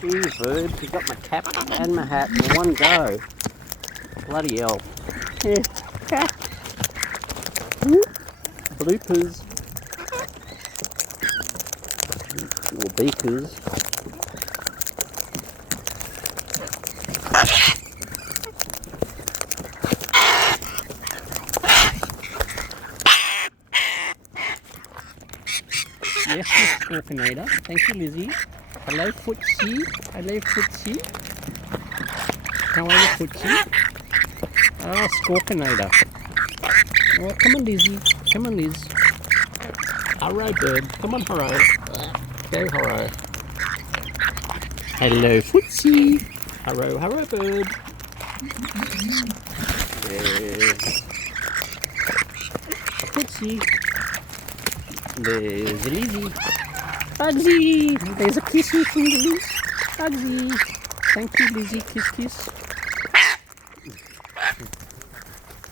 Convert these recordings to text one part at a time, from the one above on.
Geez, Birbs, you got my cap and my hat in one go. Bloody hell. Yeah. Bloopers. Or beakers. Yes, Miss Scorpionator. Thank you, Lizzie. Hello, Footsie. Hello, Footsie. How are you, Footsie? Ah, Scorpionator. Oh, come on, Lizzie. Come on, Liz. Hurro, bird. Come on, hurro. Go, hurro. Hello, Footsie. Hurro, hurro, bird. There's Footsie. There's Lizzie. Bugsy! There's a kissy from Liz. Bugsy. Thank you, Lizzie. Kiss, kiss.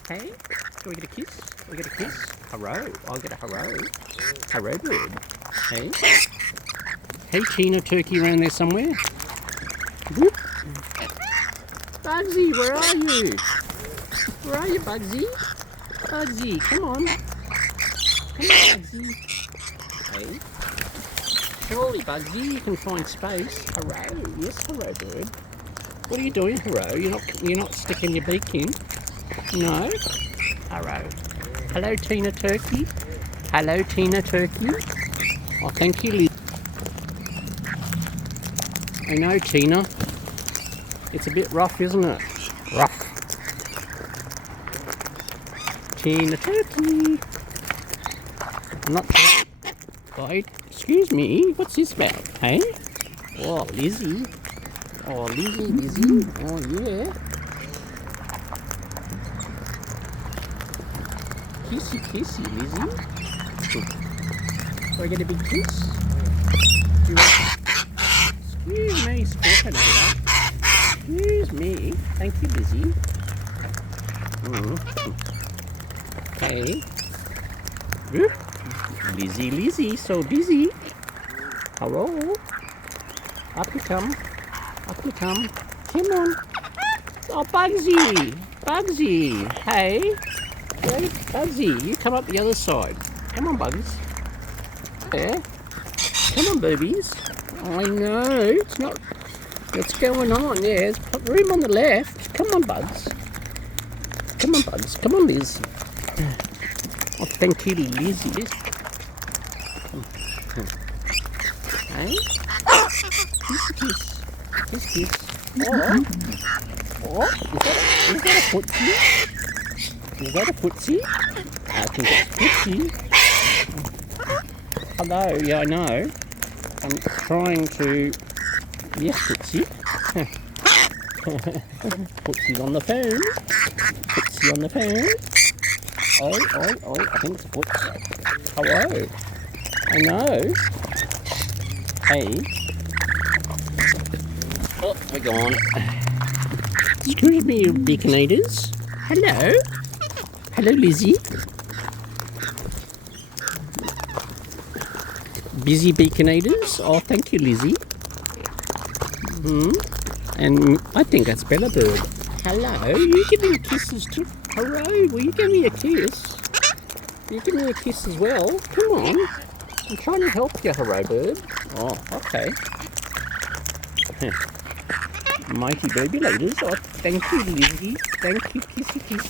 Hey, do we get a kiss? Do we get a kiss? Hurro. I'll get a hurro. Hurro, bird. Hey. Hey, Tina Turkey around there somewhere. Whoop. Bugsy, where are you? Where are you, Bugsy? Bugsy, come on. Come on, Bugsy. Hey. Surely, Bugsy, you can find space. Hurro. Yes, hurro, bird. What are you doing, hurro? You're not sticking your beak in? No? Hurro. Hello, Tina Turkey. Hello, Tina Turkey. Oh, thank you, Liz. I know, Tina. It's a bit rough, isn't it? Rough. Tina Turkey. I'm not sure. Wait, excuse me. What's this about? Hey? Oh, Lizzie. Oh, Lizzie. Oh, yeah. Kissy, Lizzie. Do I get a big kiss? Do you want... Excuse me, Scorpionator. Excuse me. Thank you, Lizzie. Hey. Lizzie, so busy. Hello. Up you come. Come on. Oh, Bugsy. Hey. Hey, Bugsy, you come up the other side. Come on, Bugs. There. Come on, boobies. I know. It's not... What's going on? Yeah, there's room on the left. Come on, Bugs. Come on, Bugs. Come on, Liz. Oh, thank you, Lizzie. Hey? Kiss. Oh, is that a footsie? Is that a footsie? I think it's footsie. Hello, yeah, I know. I'm trying to... Yes, footsie. Footsie's on the phone. Footsie on the phone. Oh, I think it's a footsie. Hello. I know. Hey. Oh, we're gone. Excuse me, you beaconators. Hello. Hello, Lizzie. Busy beaconators? Oh, thank you, Lizzie. And I think that's Bella Bird. Hello, you give me kisses too. Hooray, will you give me a kiss? You give me a kiss as well? Come on. I'm trying to help you, Hooray Bird. Oh, okay. Mighty baby ladies. Oh, thank you, Lizzie. Thank you, kissy kiss.